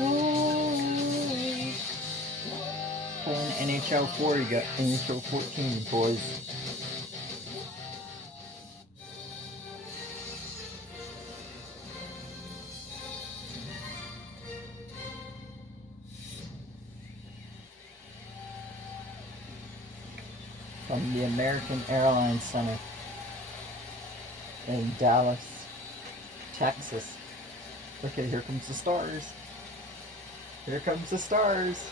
Oh. Playing NHL 4, you got NHL 14, boys. From the American Airlines Center in Dallas, Texas. Okay, here comes the Stars. Here comes the Stars.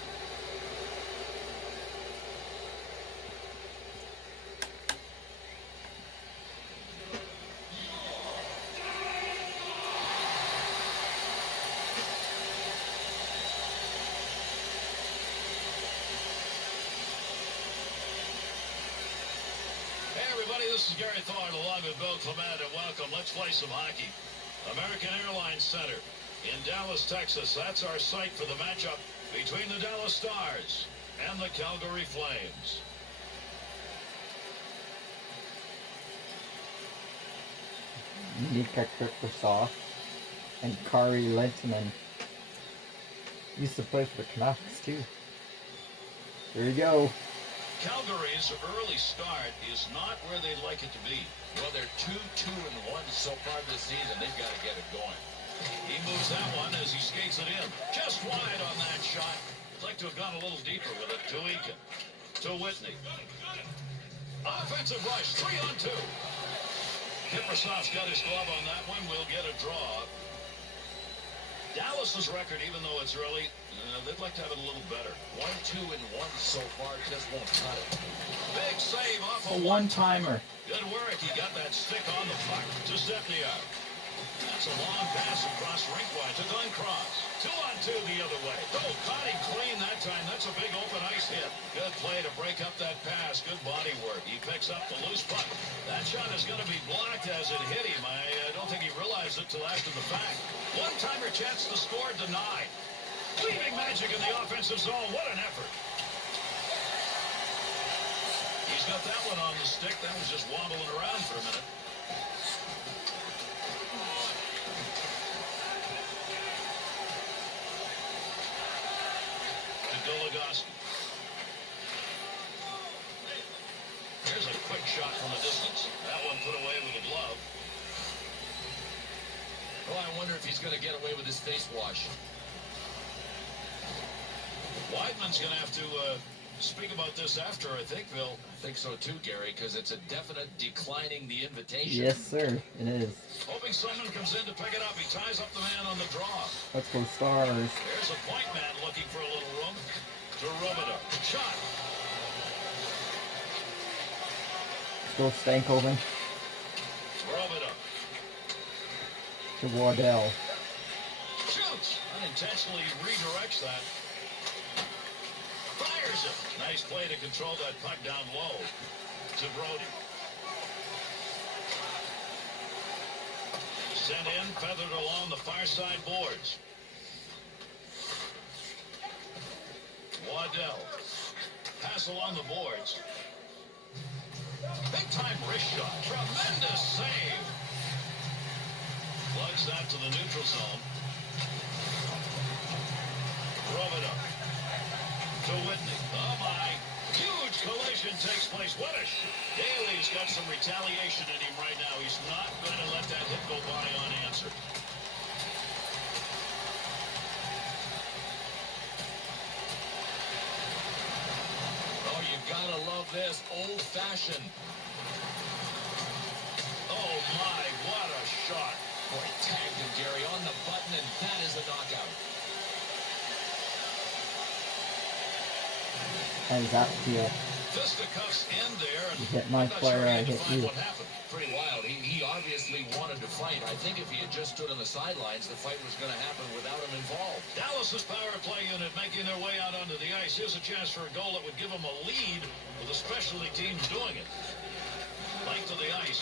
This is Gary Thorne along with Bill Clement, and welcome. Let's play some hockey. American Airlines Center in Dallas, Texas. That's our site for the matchup between the Dallas Stars and the Calgary Flames. Nika Kristoff and Kari Lehtonen used to play for the Canucks too. Here we go. Calgary's early start is not where they'd like it to be. Well, they're 2-2-1 so far this season. They've got to get it going. He moves that one as he skates it in. Just wide on that shot. He'd like to have gone a little deeper with it. To Eakin. To Whitney. Offensive rush. 3-on-2. Kiprusoff's got his glove on that one. We'll get a draw. Dallas's record, even though it's early, they'd like to have it a little better. 1-2-1 so far, just won't cut it. Big save off a one-timer. Good work. He got that stick on the puck to Stepniak. That's a long pass across rink wide to Glenn Cross. 2-on-2 the other way. Oh, caught him clean that time. That's a big open ice hit. Good play to break up that pass. Good body work. He picks up the loose puck. That shot is going to be blocked as it hit him. I don't think he realized it till after the fact. One-timer chance to score denied. Leaving Magic in the offensive zone. What an effort. He's got that one on the stick. That was just wobbling around for a minute. Goligoski. Here's a quick shot from the distance. That one put away with a glove. Well, I wonder if he's going to get away with his face wash. Weidman's going to have to speak about this after, I think, Bill. I think so too, Gary, because it's a definite declining the invitation. Yes, sir. It is. Hoping someone comes in to pick it up. He ties up the man on the draw. Let's go Stars. There's a point man looking for a little room. To Robidoux. Shot. Let's go Stankoven. Robidoux. To Waddell. Shoots. Unintentionally redirects that. Fires it. Nice play to control that puck down low. To Brody. Sent in, feathered along the far side boards. Waddell. Pass along the boards. Big time wrist shot. Tremendous save. Plugs that to the neutral zone. Robidoux. To Whitney. Oh my. Huge collision takes place. What a Daly's got some retaliation in him right now. He's not going to let that hit go by unanswered. Oh, you gotta love this. Old-fashioned. Oh my, what a shot. Boy, tagged him, Gary, on the button, and that is the knockout. How does that feel? Fisticuffs end there. And you hit my player, I hit you. What happened. Pretty wild. He obviously wanted to fight. I think if he had just stood on the sidelines, the fight was going to happen without him involved. Dallas's power play unit making their way out onto the ice. Here's a chance for a goal that would give them a lead with the specialty teams doing it. Length of the ice.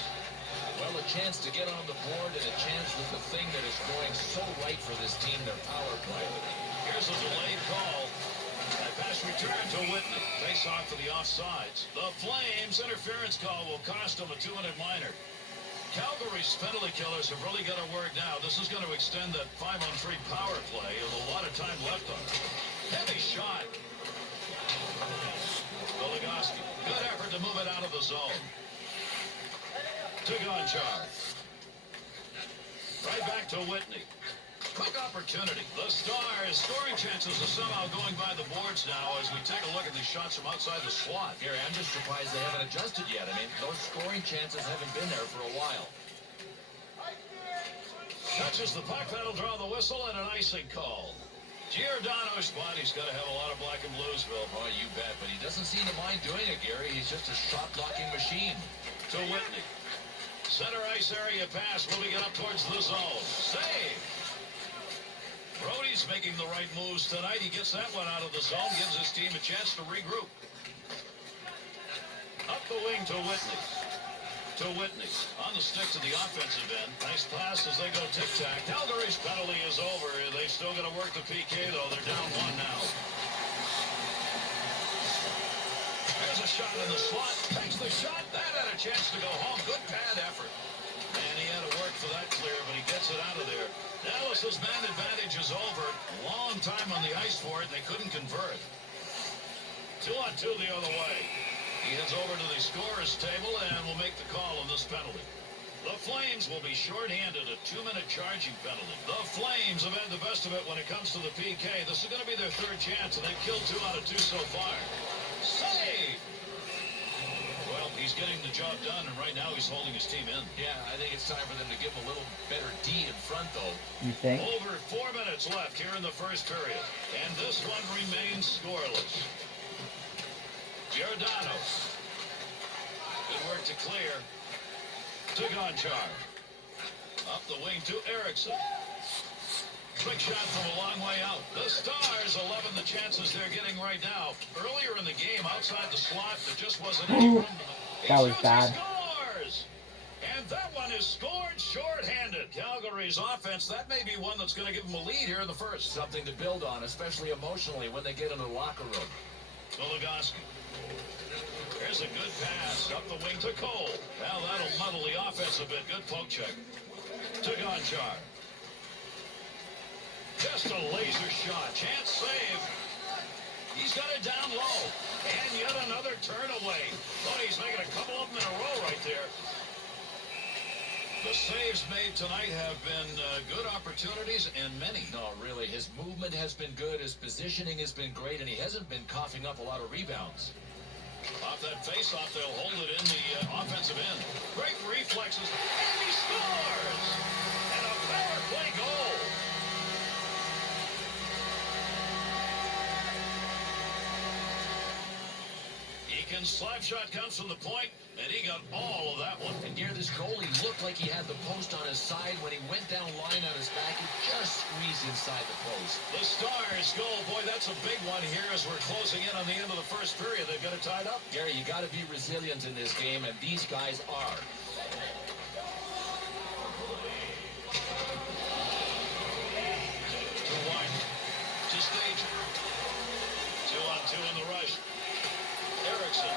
Well, a chance to get on the board and a chance with the thing that is going so right for this team, their power play. Here's a delayed call. That pass return to Whitney. Face off for the offsides. The Flames interference call will cost them a 2-minute minor. Calgary's penalty killers have really got to work now. This is going to extend that 5-on-3 power play with a lot of time left on it. Heavy shot. Goligoski. Good effort to move it out of the zone. To Gonchar. Right back to Whitney. Quick opportunity. The Stars' scoring chances are somehow going by the boards now as we take a look at these shots from outside the slot. Gary, I'm just surprised they haven't adjusted yet. I mean, those scoring chances haven't been there for a while. Touches the puck. That'll draw the whistle and an icing call. Giordano's body's got to have a lot of black and blues, Bill. Oh, you bet. But he doesn't seem to mind doing it, Gary. He's just a shot-blocking machine. To Whitney. Center ice area pass moving it up towards the zone. Save. Brody's making the right moves tonight. He gets that one out of the zone, gives his team a chance to regroup. Up the wing to Whitney. To Whitney. On the stick to the offensive end. Nice pass as they go tic-tac. Calgary's penalty is over. They've still got to work the PK, though. They're down 1 now. There's a shot in the slot. Takes the shot. That had a chance to go home. Good pad effort. And he had to work for that clear, but he gets it out of there. Dallas's man advantage is over. Long time on the ice for it. They couldn't convert. 2-on-2 the other way. He heads over to the scorer's table and will make the call on this penalty. The Flames will be shorthanded, a 2-minute charging penalty. The Flames have had the best of it when it comes to the PK. This is going to be their 3rd chance, and they've killed 2 out of 2 so far. Save! Well, he's getting the job done, and right now he's holding his team in. Yeah, I think it's time for them to give him a little better D in front, though. You think? Over 4 minutes left here in the first period, and this one remains scoreless. Giordano. Good work to clear. To Gonchar. Up the wing to Erickson. Quick shot from a long way out. The Stars 11 the chances they're getting right now. Earlier in the game, outside the slot, there just wasn't any room. That was bad. Scores! And that one is scored shorthanded. Calgary's offense, that may be one that's going to give them a lead here in the first. Something to build on, especially emotionally when they get in the locker room. Goligoski. There's a good pass up the wing to Cole. Now that'll muddle the offense a bit. Good poke check. To Gonchar. Just a laser shot. Chance save. He's got it down low. And yet another turn away. Oh, he's making a couple of them in a row right there. The saves made tonight have been good opportunities and many. No, really. His movement has been good. His positioning has been great. And he hasn't been coughing up a lot of rebounds. Off that face-off, they'll hold it in the offensive end. Great reflexes. And he scores! And a power play goal. Eakin's slap shot comes from the point, and he got all of that one. And near this goalie looked like he had the post on his side. When he went down line on his back, he just squeezed inside the post. The Stars goal, boy, that's a big one here as we're closing in on the end of the first period. They've got it tied up. Gary, you got to be resilient in this game, and these guys are. To White. To Stage. 2-on-2 in the rush. Erickson.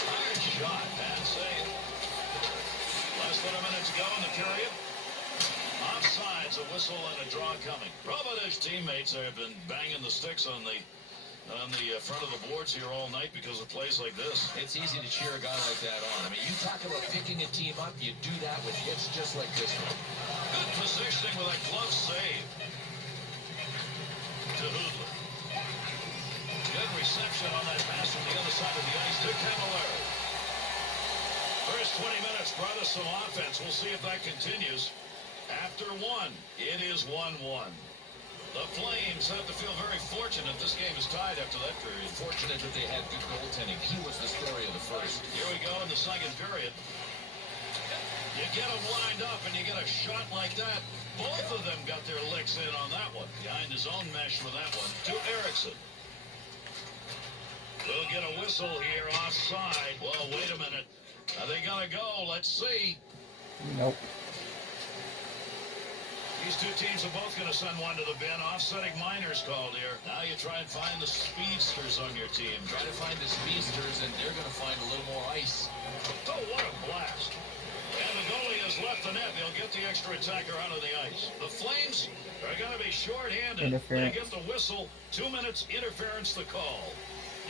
Hard shot. Bad save. Less than a minute to go in the period. Offsides, a whistle and a draw coming. Providence teammates have been banging the sticks on the front of the boards here all night because of plays like this. It's easy to cheer a guy like that on. I mean, you talk about picking a team up, you do that with hits just like this one. Good positioning with a glove save. To Hoodler. Good reception on that pass from the other side of the ice to Camilleri. First 20 minutes brought us some offense. We'll see if that continues. After 1, it is 1-1. The Flames have to feel very fortunate this game is tied after that period. Fortunate that they had good goaltending. He was the story of the first. Here we go in the second period. You get them lined up and you get a shot like that. Both of them got their licks in on that one. Behind his own mesh with that one. To Erickson. We'll get a whistle here offside. Well, wait a minute. Are they going to go? Let's see. Nope. These two teams are both going to send one to the bin. Offsetting minors called here. Now you try and find the speedsters on your team. Try to find the speedsters, and they're going to find a little more ice. Oh, what a blast. has left the net. They'll get the extra attacker out of the ice. The Flames are going to be short-handed. Interference. They get the whistle. 2 minutes interference to call.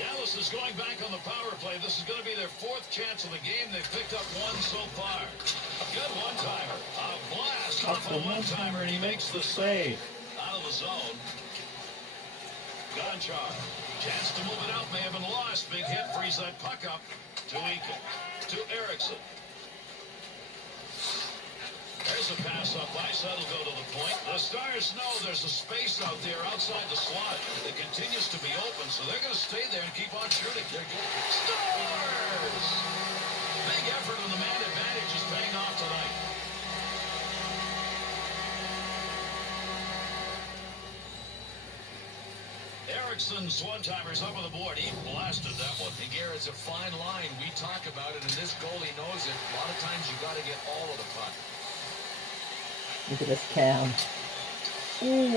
Dallas is going back on the power play. This is going to be their 4th chance of the game. They've picked up 1 so far. Good one-timer. A blast off a one-timer, and he makes the save. Out of the zone. Gonchar. Chance to move it out. May have been lost. Big hit frees that puck up to Eakin. To Eriksson. There's a pass up ice. That'll go to the point. The Stars know there's a space out there outside the slot that continues to be open, so they're going to stay there and keep on shooting. Stars! Big effort on the man advantage is paying off tonight. Eriksson's one-timer's up on the board. He blasted that one. And Garrett, it's a fine line. We talk about it, and this goalie knows it. A lot of times you got to get all of the puck. Look at this cam. Ooh.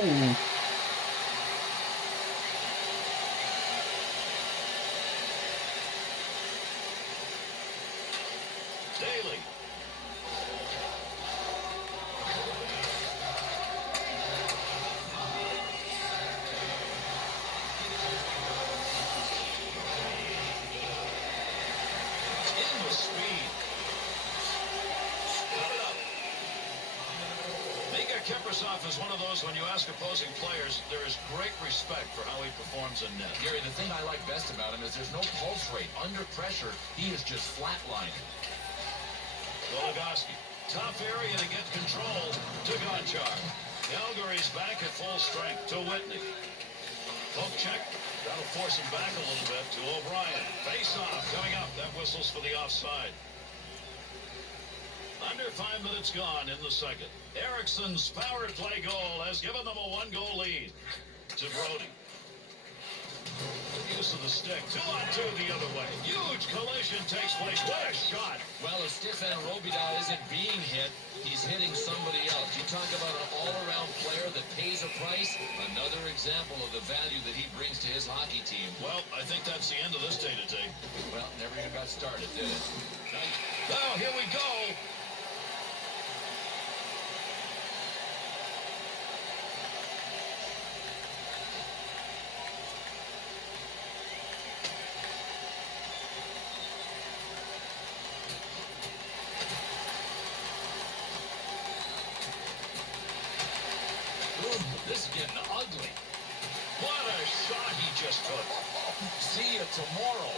Daly. In with speed. Kiprusoff is one of those, when you ask opposing players, there is great respect for how he performs in net. Gary, the thing I like best about him is there's no pulse rate. Under pressure, he is just flatlining. Goligoski. Tough area to get control to Gonchar. Calgary's back at full strength to Whitney. Poke check. That'll force him back a little bit to O'Brien. Face off coming up. That whistles for the offside. Under 5 minutes gone in the second. Eriksson's power play goal has given them a 1-goal lead to Brody. Use of the stick. 2-on-2 the other way. Huge collision takes place. What a shot. Well, if Stefan Robida isn't being hit, he's hitting somebody else. You talk about an all-around player that pays a price. Another example of the value that he brings to his hockey team. Well, I think that's the end of this day-to-day. Well, never even got started, did it? Now, here we go. This is getting ugly. What a shot he just took. See you tomorrow.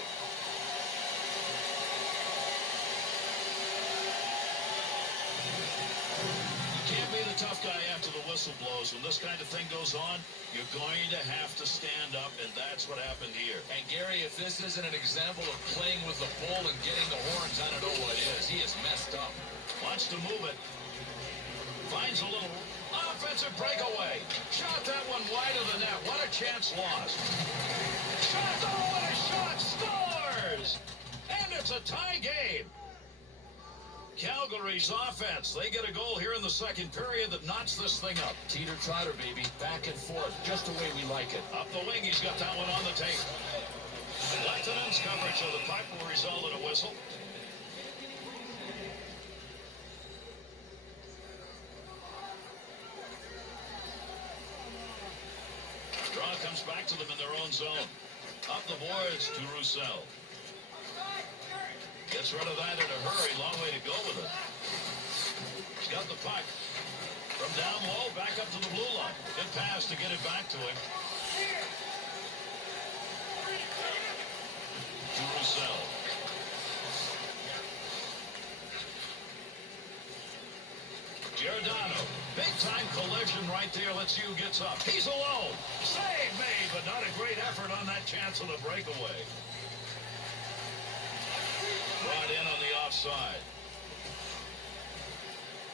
You can't be the tough guy after the whistle blows. When this kind of thing goes on, you're going to have to stand up, and that's what happened here. And Gary, if this isn't an example of playing with the bull and getting the horns, I don't know what is. He is messed up. Wants to move it. Finds a little offensive breakaway. Shot that one wide of the net. What a chance lost. Shot, oh, what a shot. Scores! And it's a tie game. Calgary's offense. They get a goal here in the second period that knocks this thing up. Teeter-totter, baby. Back and forth. Just the way we like it. Up the wing, he's got that one on the tape. Lehtonen's coverage of the puck will result in a whistle. Draw comes back to them in their own zone. Up the boards to Roussel. Gets rid of that in a hurry. Long way to go with it. He's got the puck. From down low, back up to the blue line. Good pass to get it back to him. To Roussel. Giordano. Big-time collision right there. Let's see who gets up. He's alone. Save made, but not a great effort on that chance of the breakaway. Brought in on the offside.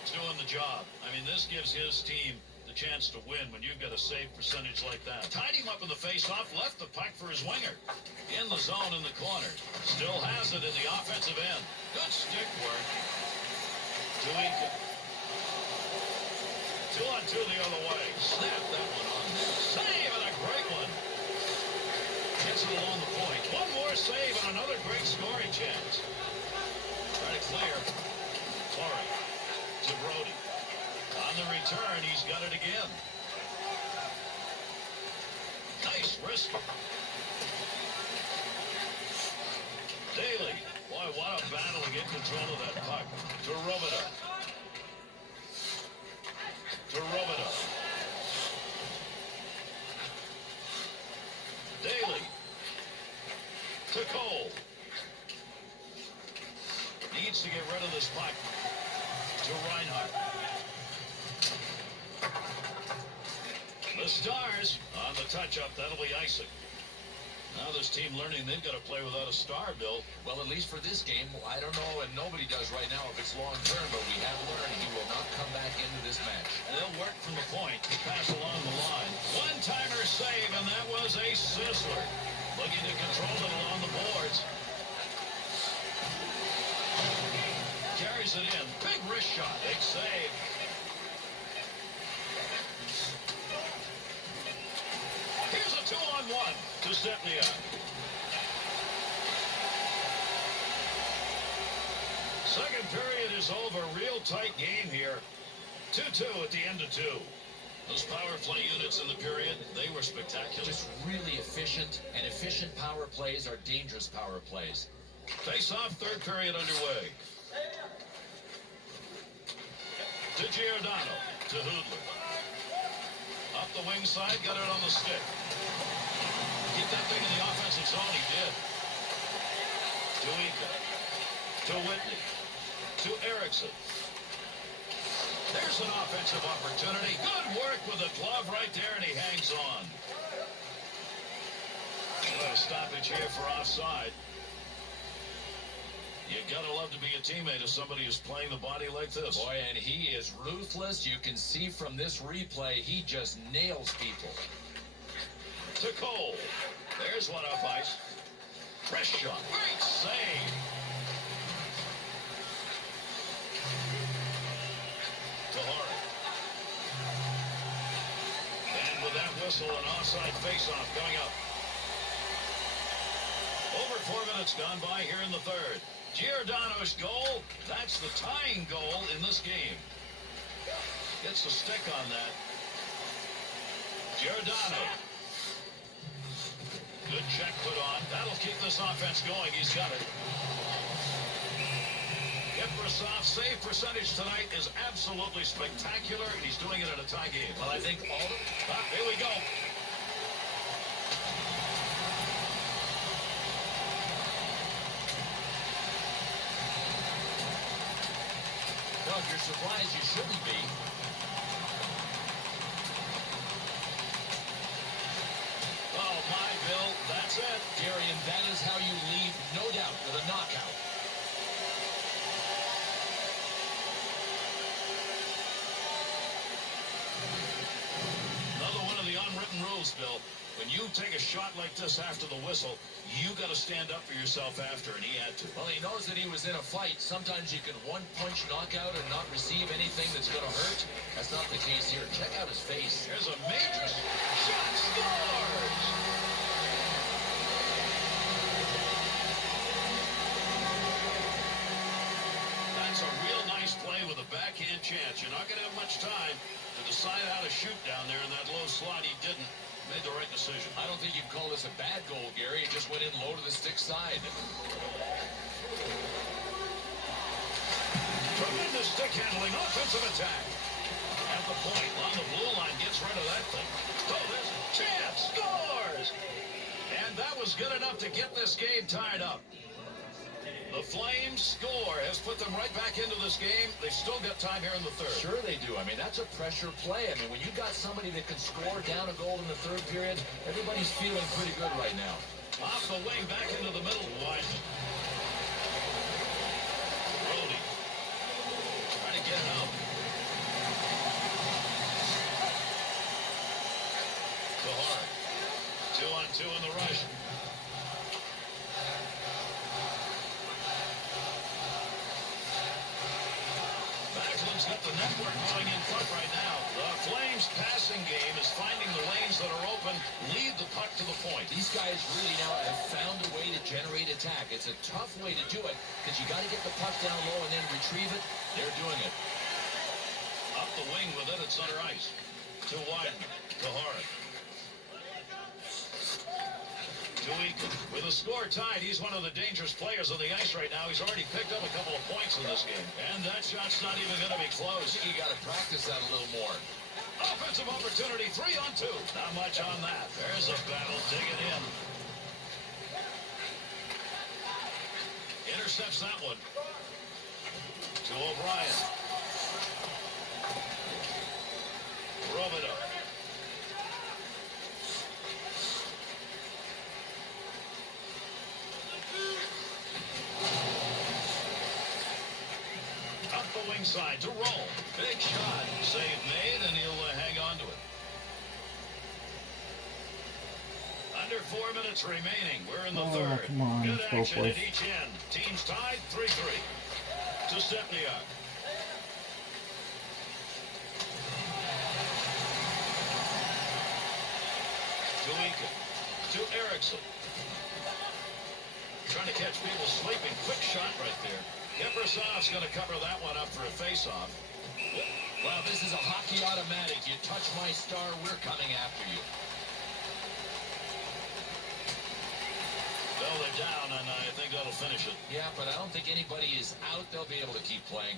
He's doing the job. I mean, this gives his team the chance to win when you've got a save percentage like that. Tied him up in the face-off, left the puck for his winger. In the zone in the corner. Still has it in the offensive end. Good stick work. To Eakin. 2-on-2 the other way. Snap that one on there. Save and a great one. Gets it along the point. One more save and another great scoring chance. Trying to clear. Flurry. On the return, he's got it again. Nice wrist. Daly. Boy, what a battle to get control of that puck. To Robida. Daly. To Cole. Needs to get rid of this puck. To Reinhardt. The Stars on the touch-up. That'll be icing. Now this team learning they've got to play without a star, Bill. Well, at least for this game, I don't know, and nobody does right now if it's long-term, but we have learned he will not come back into this match. And they'll work from the point to pass along the line. One-timer save, and that was a sizzler. Looking to control it along the boards. Carries it in. Big wrist shot. Big save. Here's a 2-on-1 to Stepniak. Second period is over. Real tight game here. 2-2 at the end of 2. Those power play units in the period, they were spectacular. Just really efficient, and efficient power plays are dangerous power plays. Face-off, third period underway. To Giordano. To Hoodler. Up the wing side, got it on the stick. Get that thing in the offensive zone, he did. To Ika. To Whitney. To Erickson. There's an offensive opportunity. Good work with the glove right there, and he hangs on. Well, a stoppage here for offside. You gotta love to be a teammate of somebody who's playing the body like this. Boy, and he is ruthless. You can see from this replay, he just nails people. To Cole. There's one off ice. Press shot. Great save. To Hart. And with that whistle, an offside faceoff coming up. Over 4 minutes gone by here in the third. Giordano's goal, that's the tying goal in this game. Gets the stick on that. Giordano. Good check put on. That'll keep this offense going. He's got it. Kiprusoff's save percentage tonight is absolutely spectacular, and he's doing it in a tie game. Well, I think all of... Here we go. No, if you're surprised, you shouldn't be. Oh, my, Bill, that's it. Darian, that is how you leave, no doubt, with a knockout. Another one of the unwritten rules, Bill. When you take a shot like this after the whistle, you got to stand up for yourself after, and he had to. Well, he knows that he was in a fight. Sometimes you can one-punch knockout and not receive anything that's going to hurt. That's not the case here. Check out his face. Here's a major shot. Scores! That's a real nice play with a backhand chance. You're not going to have much time to decide how to shoot down there in that low slot. He didn't. Made the right decision. I don't think you'd call this a bad goal, Gary. It just went in low to the stick side. Tremendous stick handling, offensive attack. At the point, on the blue line, gets rid of that thing. Oh, there's a chance. Scores! And that was good enough to get this game tied up. The Flames score has put them right back into this game. They've still got time here in the third. Sure they do. I mean, that's a pressure play. I mean, when you got somebody that can score down a goal in the third period, everybody's feeling pretty good right now. Off the wing, back into the middle. Wiseman. Brody. Trying to get it out. To Hart. 2-on-2 in the rush. Got the network going in front right now. The Flames passing game is finding the lanes that are open, lead the puck to the point. These guys really now have found a way to generate attack. It's a tough way to do it because you got to get the puck down low and then retrieve it. They're doing it. Up up the wing with it at center ice. To Wyden. To Horrid. To Eakin. With the score tied, he's one of the dangerous players on the ice right now. He's already picked up a couple of points in this game. And that shot's not even going to be close. You got to practice that a little more. Offensive opportunity, 3-on-2. Not much on that. There's a battle digging in. Intercepts that one. To O'Brien. Robidoux. Up the wing side to Roll. Big shot. Save made, and he'll hang on to it. Under 4 minutes remaining. We're in the third. Come on, Good let's go action for at it. each end. Teams tied 3-3. To Stepniak. To Eakin. To Erickson. Trying to catch people sleeping. Quick shot right there. Keprasov's going to cover that one up for a face-off. Well, this is a hockey automatic. You touch my star, we're coming after you. Well, they're down, and I think that'll finish it. Yeah, but I don't think anybody is out. They'll be able to keep playing.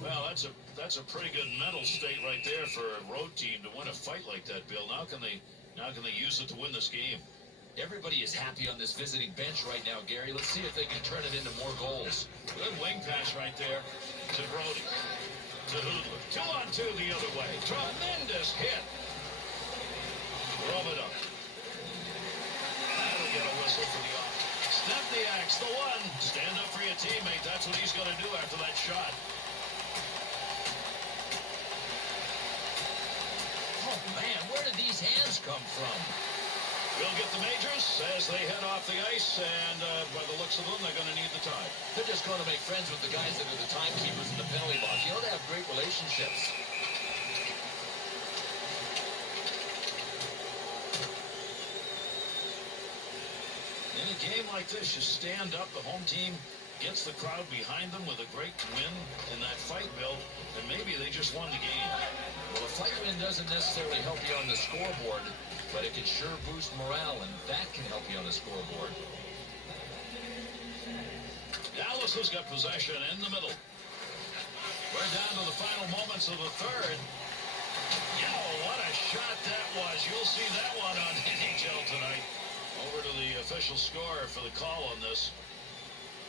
Well, that's a pretty good mental state right there for a road team to win a fight like that, Bill. Now can they use it to win this game? Everybody is happy on this visiting bench right now, Gary. Let's see if they can turn it into more goals. Good wing pass right there to Brody. To Hoodler. 2-on-2 the other way. Tremendous hit. Robidoux. That'll get a whistle for the off. Stepniak's the one. Stand up for your teammate. That's what he's going to do after that shot. Oh, man, where did these hands come from? We'll get the majors as they head off the ice, and by the looks of them, they're going to need the time. They're just going to make friends with the guys that are the timekeepers in the penalty box. You know, they have great relationships. In a game like this, you stand up, the home team gets the crowd behind them with a great win in that fight, Bill, and maybe they just won the game. Well, a fight win doesn't necessarily help you on the scoreboard, but it can sure boost morale, and that can help you on the scoreboard. Dallas has got possession in the middle. We're down to the final moments of the third. Yo, what a shot that was. You'll see that one on NHL tonight. Over to the official score for the call on this.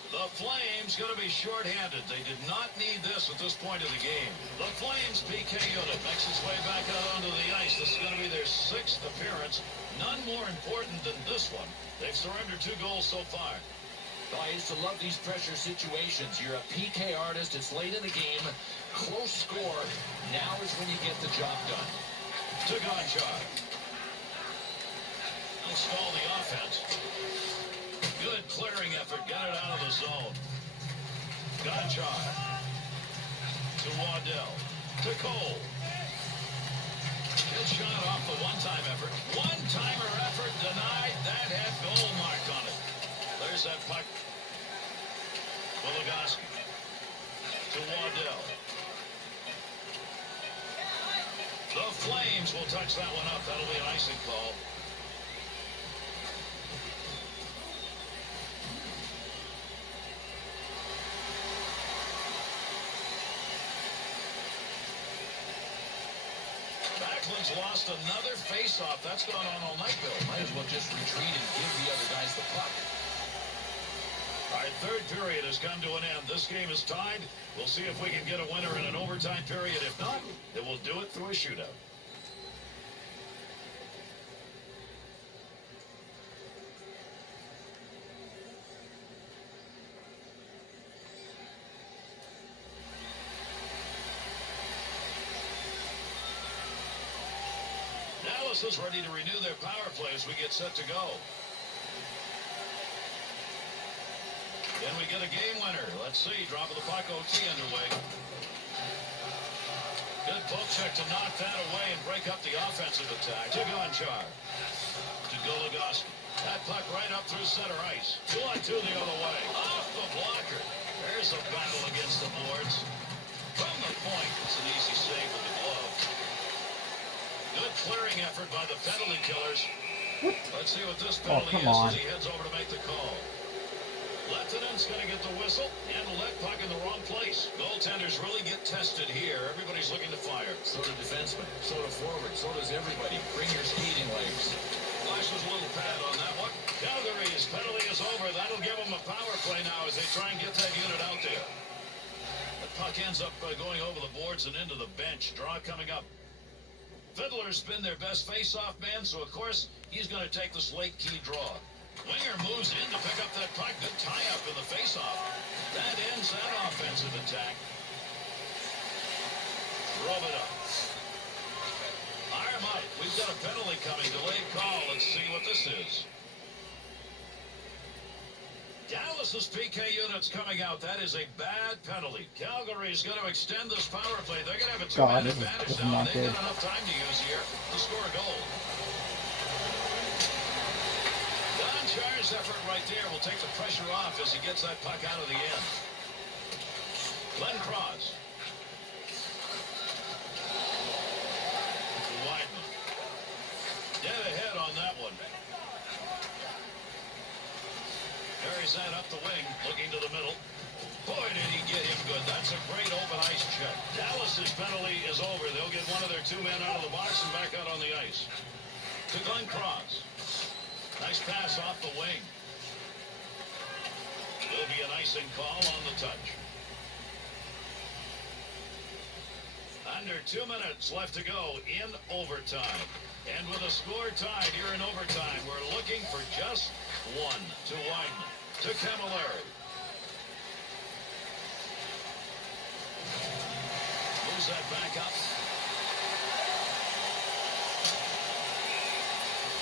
The Flames going to be shorthanded. They did not need this at this point of the game. The Flames PK unit makes its way back out onto the ice. This is going to be their 6th appearance. None more important than this one. They've surrendered 2 goals so far. Oh, I used to love these pressure situations. You're a PK artist. It's late in the game. Close score. Now is when you get the job done. To Gonchar. Install the offense. Good clearing effort. Got it out of the zone. Gonchar. To Waddell. To Cole. Good shot off the one-time effort. One-timer effort denied. That had goal marked on it. There's that puck. Boligoski. To Waddell. The Flames will touch that one up. That'll be an icing call. Backlund's lost another face-off. That's gone on all night, Bill. Might as well just retreat and give the other guys the puck. Our third period has come to an end. This game is tied. We'll see if we can get a winner in an overtime period. If not, then we'll do it through a shootout. Dallas is ready to renew their power play as we get set to go. Can we get a game winner? Let's see. Drop of the puck, OT underway. Good poke check to knock that away and break up the offensive attack. To Gonchar. To Goligoski. That puck right up through center ice. 2-on-2 the other way. Off the blocker. There's a battle against the boards. From the point, it's an easy save with the glove. Good clearing effort by the penalty killers. Let's see what this penalty is as he heads over to make the call. Lehtonen's going to get the whistle and let puck in the wrong place. Goaltenders really get tested here. Everybody's looking to fire. So do defensemen, so do forwards, so does everybody. Bring your speeding legs. Flashes a little pad on that one. Calgary's penalty is over. That'll give them a power play now as they try and get that unit out there. The puck ends up going over the boards and into the bench. Draw coming up. Fiddler's been their best face-off man, so of course he's going to take this late key draw. Winger moves in to pick up that puck. Good tie-up in the face-off. That ends that offensive attack. Rub it up. Arm up. We've got a penalty coming. Delayed call. Let's see what this is. Dallas's PK unit's coming out. That is a bad penalty. Calgary's going to extend this power play. They're going to have a two-man advantage now. They've got enough time to use here to score a goal. Don Char's effort right there will take the pressure off as he gets that puck out of the end. Glenn Cross. Wideman. Dead ahead on that one. Carries that up the wing, looking to the middle. Boy, did he get him good. That's a great open ice check. Dallas's penalty is over. They'll get one of their two men out of the box and back out on the ice. To Glenn Cross. Nice pass off the wing. Will be an icing call on the touch. Under 2 minutes left to go in overtime. And with a score tied here in overtime, we're looking for just one. To Wideman. To Camilleri. Moves that back up.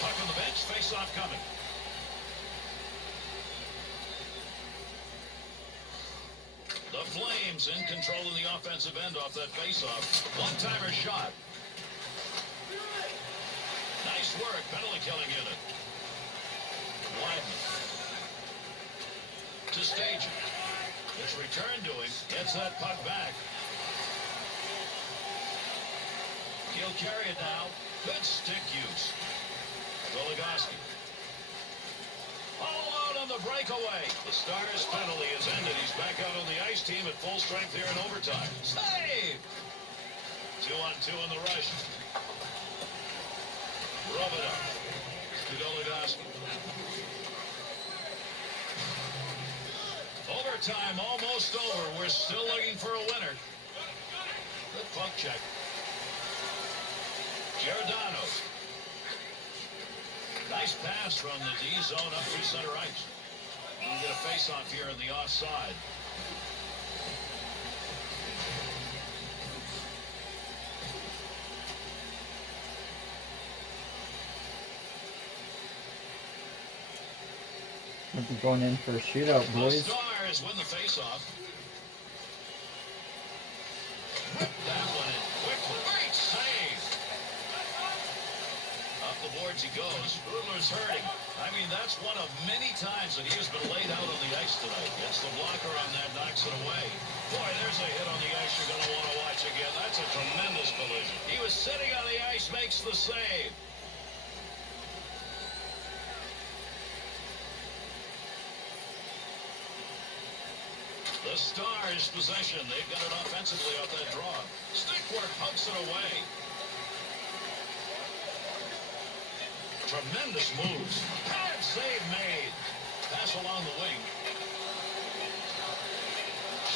Puck on the bench. Face-off coming. The Flames in control in the offensive end off that face-off. One-timer shot. Nice work, penalty killing unit. Wideman. To Stajan. It's returned to him. Gets that puck back. He'll carry it now. Good stick use. Goligoski. All out on the breakaway. The Stars' penalty is ended. He's back out on the ice. Team at full strength here in overtime. Save! 2-on-2 in the rush. Rub it up. To Goligoski. Overtime almost over. We're still looking for a winner. Good puck check. Giordano. Nice pass from the D zone up through center ice. We'll get a face-off here in the offside. We'll be going in for a shootout, boys. The Stars win the face-off. Whip that one in quickly. Great save. Up the boards he goes. Rudler's hurting. I mean, that's one of many times that he has been laid out on the ice tonight. Gets the blocker on that, knocks it away. Boy, there's a hit on the ice you're going to want to watch again. That's a tremendous collision. He was sitting on the ice, makes the save. The Stars' possession. They've got it offensively off that draw. Stick work pokes it away. Tremendous moves. Pad save made. Pass along the wing.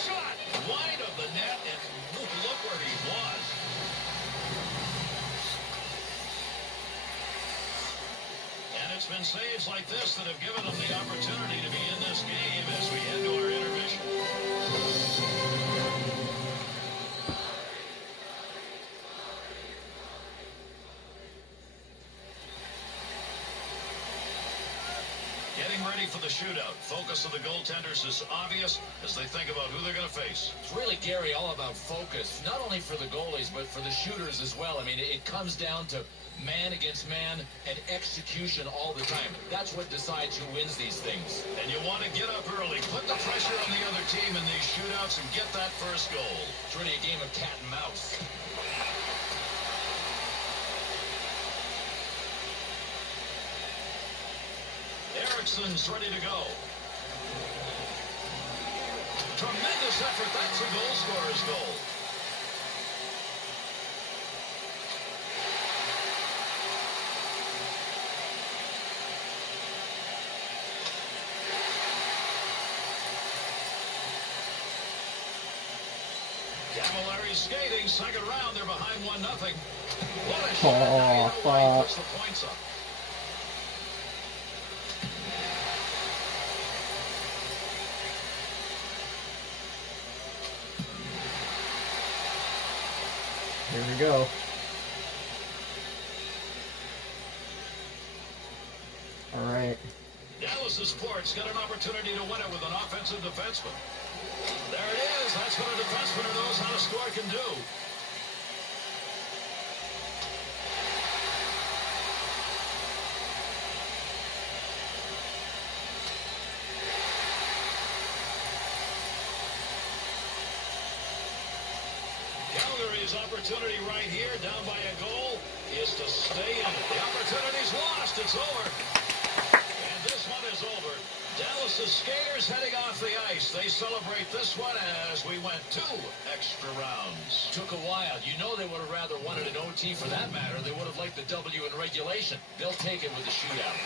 Shot wide of the net, and look where he was. And it's been saves like this that have given them the opportunity to be in this game as we head to our intermission. Getting ready for the shootout. Focus of the goaltenders is obvious as they think about who they're going to face. It's really, Gary, all about focus, not only for the goalies, but for the shooters as well. I mean, it comes down to man against man, and execution all the time. That's what decides who wins these things. And you want to get up early, put the pressure on the other team in these shootouts and get that first goal. It's really a game of cat and mouse. Ericsson's ready to go. Tremendous effort. That's a goal scorer's goal. Camilleri skating, second round, they're behind 1-0. What a shot. Now you know why he puts the points up. Here we go. All right. Dallas' Sports got an opportunity to win it with an offensive defenseman. There it is. That's what a defenseman who knows how to score can do. Calgary's opportunity right here, down by a goal, is to stay in. The opportunity's lost. It's over. And this one is over. Dallas' skaters heading off the ice. They celebrate this one as we went 2 extra rounds. Took a while. You know they would have rather wanted an OT for that matter. They would have liked the W in regulation. They'll take it with the shootout.